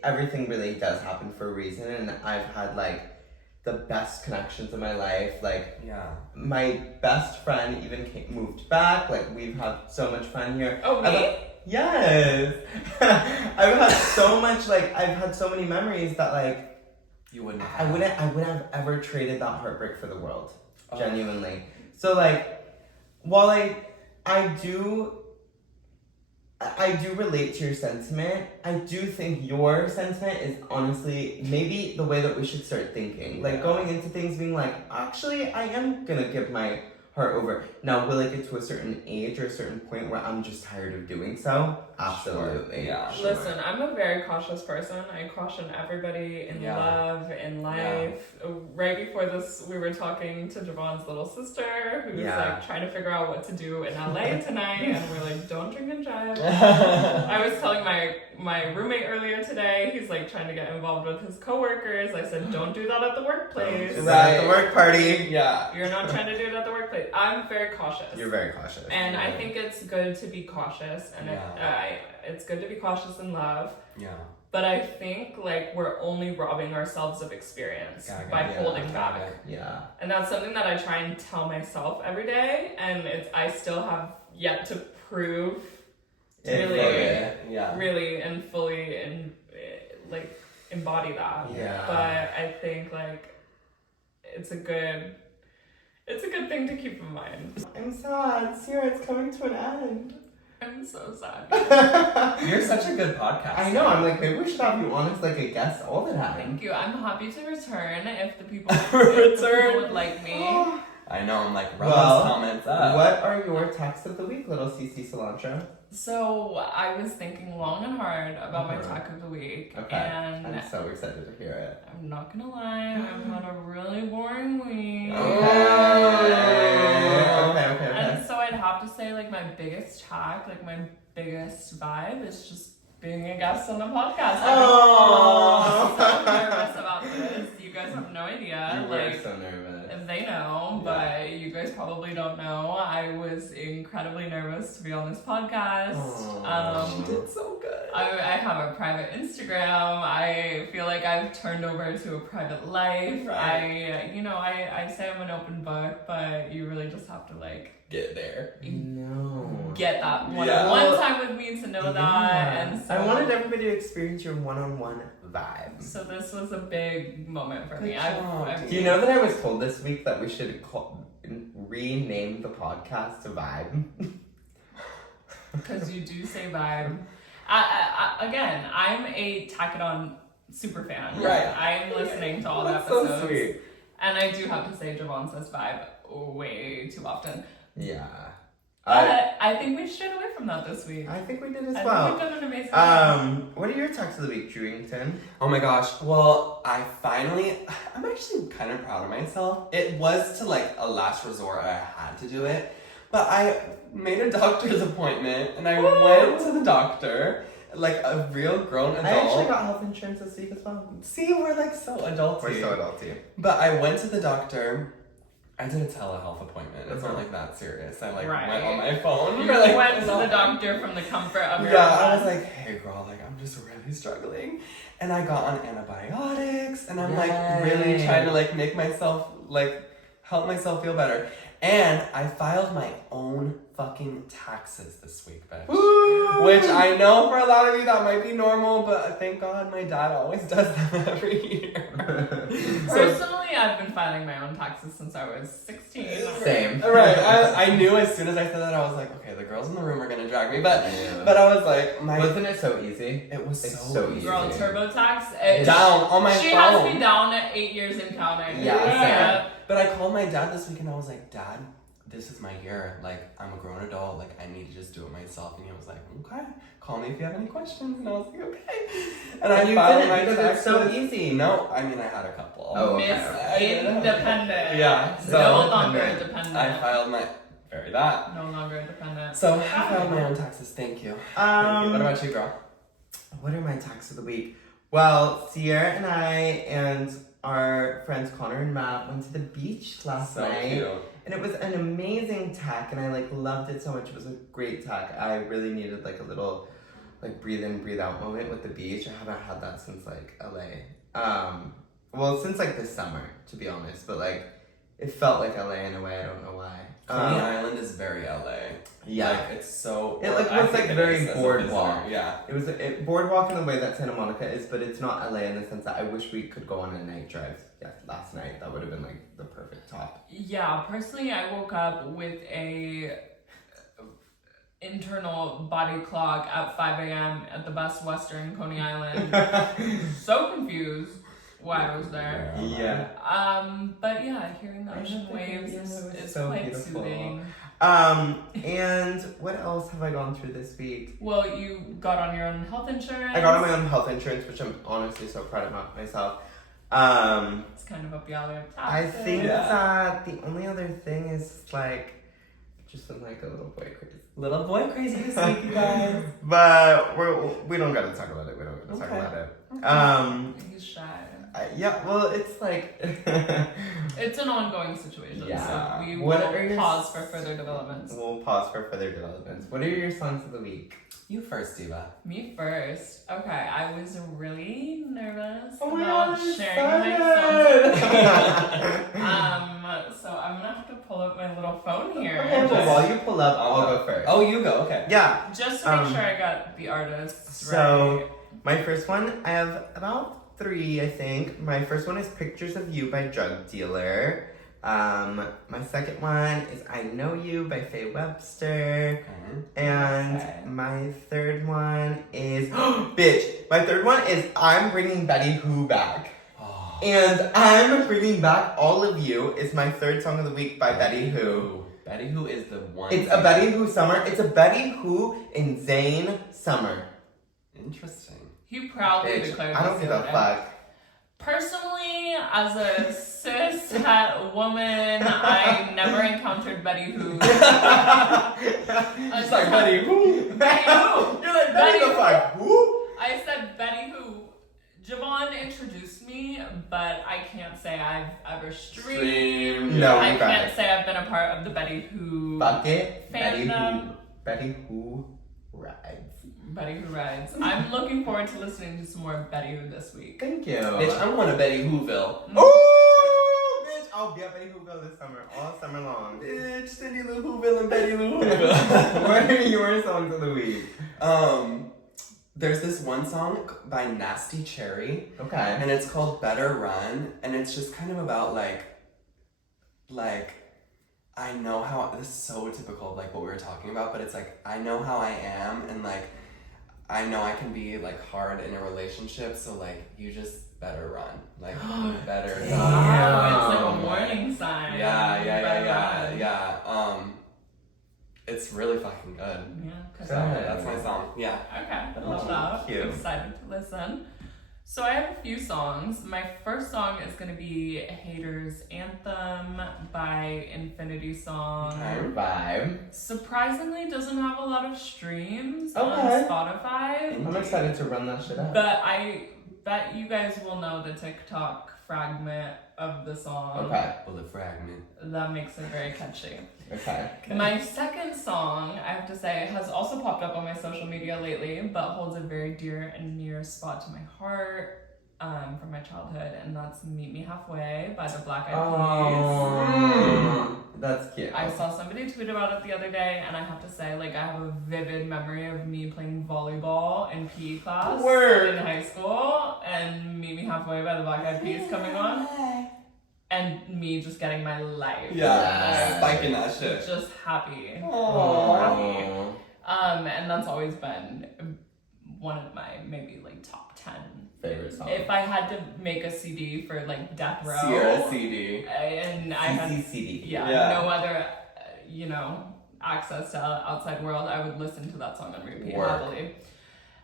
everything really does happen for a reason, and I've had, like, the best connections in my life. Like, my best friend even moved back. Like, we've had so much fun here. Oh, me? Yes! I've had so much, like, I've had so many memories that, like, you wouldn't I wouldn't have ever traded that heartbreak for the world. Genuinely. So, like, while I do relate to your sentiment. I do think your sentiment is honestly maybe the way that we should start thinking. Like, going into things being like, actually, I am gonna give my heart over. Now, will it get to a certain age or a certain point where I'm just tired of doing so? Absolutely. Yeah. Listen, I'm a very cautious person. I caution everybody in love, in life. Right before this, we were talking to Javaughn's little sister, who's like trying to figure out what to do in LA tonight, and we're like, don't drink and drive. I was telling my roommate earlier today, he's like trying to get involved with his coworkers. I said, don't do that at the workplace. At the work party. Yeah. You're not trying to do it at the workplace. I'm very cautious. You're very cautious. And I think it's good to be cautious, and it's good to be cautious in love. Yeah. But I think like we're only robbing ourselves of experience by holding back. Yeah. And that's something that I try and tell myself every day, and I still have yet to prove really and fully and like embody that. Yeah. But I think like it's a good thing to keep in mind. I'm sad. CIERA, it's coming to an end. I'm so sad. You're such a good podcaster. I know. I'm like, maybe we should have you on as like a guest all the time. Thank you. I'm happy to return if the people would like me. I know. I'm like, rub those comments up. What are your texts of the week, little CC Cilantro? So I was thinking long and hard about my tack of the week, and I'm so excited to hear it. I'm not gonna lie, I've had a really boring week. Okay. And so I'd have to say, like, my biggest tack, like my biggest vibe, is just being a guest on the podcast. I'm so nervous about this. You guys have no idea. You were so nervous. They know, but you guys probably don't know. I was incredibly nervous to be on this podcast. You did so good. I have a private Instagram. I feel like I've turned over to a private life. Right. I say I'm an open book, but you really just have to like get there. Get that one-on-one time with me to know that. And so, I wanted everybody to experience your one-on-one vibe. So this was a big moment for me. Do you know that I was told this week that we should rename the podcast to Vibe? Because you do say vibe. Again, I'm a Tack It On super fan. Right. I'm listening to all the That's episodes. so sweet. And I do have to say Javaughn says vibe way too often. Yeah. But I think we strayed away from that this week. I think we did as I well. think we've done an amazing job. What are your texts of the week, Drewington? Oh my gosh. Well, I'm actually kind of proud of myself. It was to like a last resort. I had to do it. But I made a doctor's appointment and I went to the doctor, like a real grown adult. I actually got health insurance this week as well. See, we're like so adulty. We're so adulty. But I went to the doctor. I did a telehealth appointment. It's not like that serious. I like went on my phone. You like, went to the doctor from the comfort of your I was like, hey girl, like I'm just really struggling. And I got on antibiotics and I'm like really trying to like make myself like help myself feel better. And I filed my own fucking taxes this week, bitch. Which I know for a lot of you that might be normal, but thank God my dad always does them every year. Personally, I've been filing my own taxes since I was 16. Same. Right. I knew as soon as I said that, I was like, okay, the girls in the room are gonna drag me. But I was like, Wasn't it so easy? It was It's so easy. Girl, TurboTax. Down on my She phone. has me down at 8 years and counting. Yeah. But I called my dad this week and I was like, Dad, this is my year. Like, I'm a grown adult. Like, I need to just do it myself. And he was like, okay, call me if you have any questions. And I was like, okay. And I you filed didn't my because taxes. it's so easy. No, I mean, I had a couple. Oh, okay. Miss Independent. Yeah, No so- longer dependent. I filed my, very that. No longer dependent. So I filed my own taxes. Thank you. Thank you. What about you, girl? What are my tasks of the week? Well, CIERA and I and our friends Connor and Matt went to the beach last So night. cute. And it was an amazing tack, and I loved it so much. It was a great tack. I really needed a little breathe in, breathe out moment with the beach. I haven't had that since LA. Well, since this summer, to be honest. But it felt like LA in a way. I don't know why. Coney Island is very LA. Yeah. It's so. It was I think it very is as a boardwalk. visitor, Yeah. It was boardwalk in the way that Santa Monica is, but it's not LA in the sense that I wish we could go on a night drive. Yeah, last night that would have been the perfect top. Yeah, personally, I woke up with a internal body clock at 5 a.m. at the Best Western Coney Island. So confused why I was there. Yeah. But yeah, hearing the I ocean know, waves yeah, it was is so quite beautiful. soothing. And what else have I gone through this week? Well, you got on your own health insurance. I got on my own health insurance, which I'm honestly so proud of myself. It's kind of up the alley of I taxes. think that the only other thing is just been a little boy crazy. Little boy crazy this week, you guys. But we don't gotta talk about it. We don't gotta talk Okay. about it. He's shy. Yeah, well, it's It's an ongoing situation, Yeah. so we What will are your pause for further developments. We'll pause for further developments. What are your songs of the week? You first, Diva. Me first. Okay, I was really nervous Oh my about God, I'm sharing my excited. songs. So I'm gonna have to pull up my little phone here. Okay, well, while you pull up, I'll go first. Oh, you go. Okay. Yeah. Just to make sure I got the artists So, right. my first one, I have about 3, I think. My first one is Pictures of You by Drug Dealer. My second one is I Know You by Faye Webster. And Okay. my third one is, bitch, my third one is I'm Bringing Betty Who Back. Oh. And I'm Bringing Back All of You is my third song of the week by Betty Who. Betty Who is the one. It's a Betty Who summer. It's a Betty Who in Zayn summer. Interesting. He proudly Bitch, declared I don't this give the a other day. fuck. Personally, as a cis-het woman, I never encountered Betty Who. She's like, Betty Who? Betty Who? You're like, Betty Betty the fuck, who? I said Betty Who. Javaughn introduced me, but I can't say I've ever streamed. No, I you got can't it. say I've been a part of the Betty Who Bucket, Betty Who. fandom. Betty Who rides. Betty Who rides. I'm looking forward to listening to some more Betty Who this week. Thank you. Bitch, I'm one of Betty Whoville. Ooh, bitch, I'll be at Betty Whoville this summer, all summer long. Bitch, Cindy Lou Whoville and Betty Lou Whoville. What are your songs of the week? There's this one song by Nasty Cherry, Okay. and it's called Better Run, and it's just kind of about I know how, this is so typical of what we were talking about, but it's I know how I am, and I know I can be hard in a relationship, so you just better run. You better Damn. Wow, it's like a warning sign. Yeah. Better It's really fucking good. run. Yeah, Good. That's my song. Yeah. Okay, I love that. Cute. Excited to listen. So I have a few songs. My first song is gonna be Haters Anthem by Infinity Song. Okay. Vibe. Surprisingly doesn't have a lot of streams Okay. on Spotify. I'm excited to run that shit up. But I bet you guys will know the TikTok fragment of the song. Okay. Well, the fragment. That makes it very catchy. Okay. My second song, I have to say, has also popped up on my social media lately, but holds a very dear and near spot to my heart from my childhood, and that's Meet Me Halfway by the Black Eyed Peas. Oh. That's cute. I saw somebody tweet about it the other day, and I have to say, like, I have a vivid memory of me playing volleyball in PE class in high school, and Meet Me Halfway by the Black Eyed Peas coming on, and me just getting my life. Yeah, spiking that shit. Just happy. Aww. And that's always been one of my maybe like top 10 favorite songs. If I had to make a CD for like Death Row, CIERA CD. And I had CD. no other, access to outside world, I would listen to that song on repeat happily.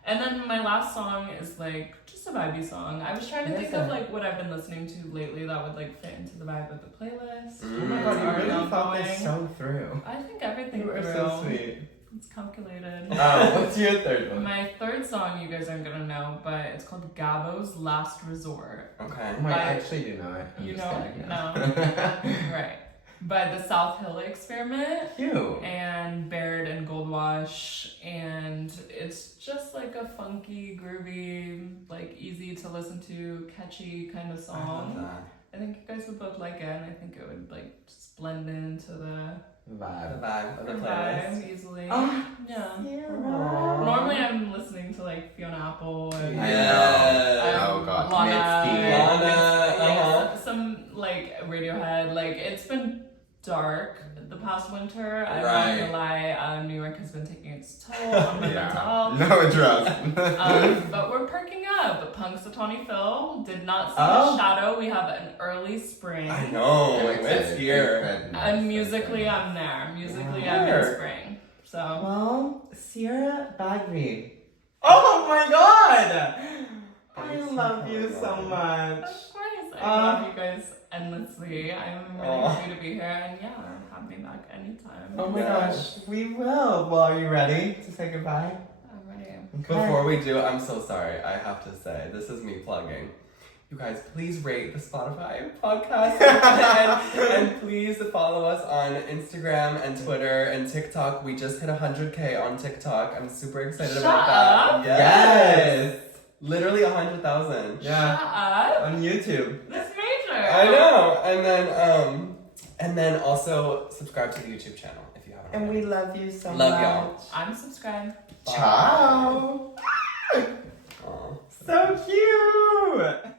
And then my last song is like just a vibey song. I was trying to think of like what I've been listening to lately that would like fit into the vibe of the playlist. Oh my god, you really thought this so through. I think everything You through. are so sweet. It's calculated. What's your third one? My third song you guys aren't gonna know, but it's called Gabo's Last Resort. Okay. I actually do know it. You know it? No. Right. By the South Hill Experiment. Cute. And Baird and Goldwash. And it's just like a funky, groovy, like easy to listen to, catchy kind of song. I love that. I think you guys would both like it, and I think it would like just blend into the vibe of the playlist. vibe easily. Oh, Yeah. Aww. Normally I'm listening to like Fiona Apple and Oh god, Lana, some like Radiohead. Like it's been dark the past winter. I'm not gonna lie. New York has been taking its toll on my mental health. No drugs. But we're perking up. Punxsutawney Phil did not see the shadow. We have an early spring. I know, it's here. And musically, I'm there. Musically, I'm in spring. So. Well, CIERA BAGBY. Oh my god! I love you so much. Of course, I love you guys endlessly. I'm really happy to be here, and have me back anytime. Oh my gosh, we will. Well, are you ready to say goodbye? I'm ready. Okay. Before we do, I'm so sorry. I have to say, this is me plugging. You guys, please rate the Spotify podcast and please follow us on Instagram and Twitter and TikTok. We just hit 100K on TikTok. I'm super excited about that. Yes. Literally 100,000. Yeah. Shut up. On YouTube. That's major. I know. And then also subscribe to the YouTube channel if you haven't. And already. we love you so much. Love y'all. I'm subscribed. Ciao. Aw. So cute.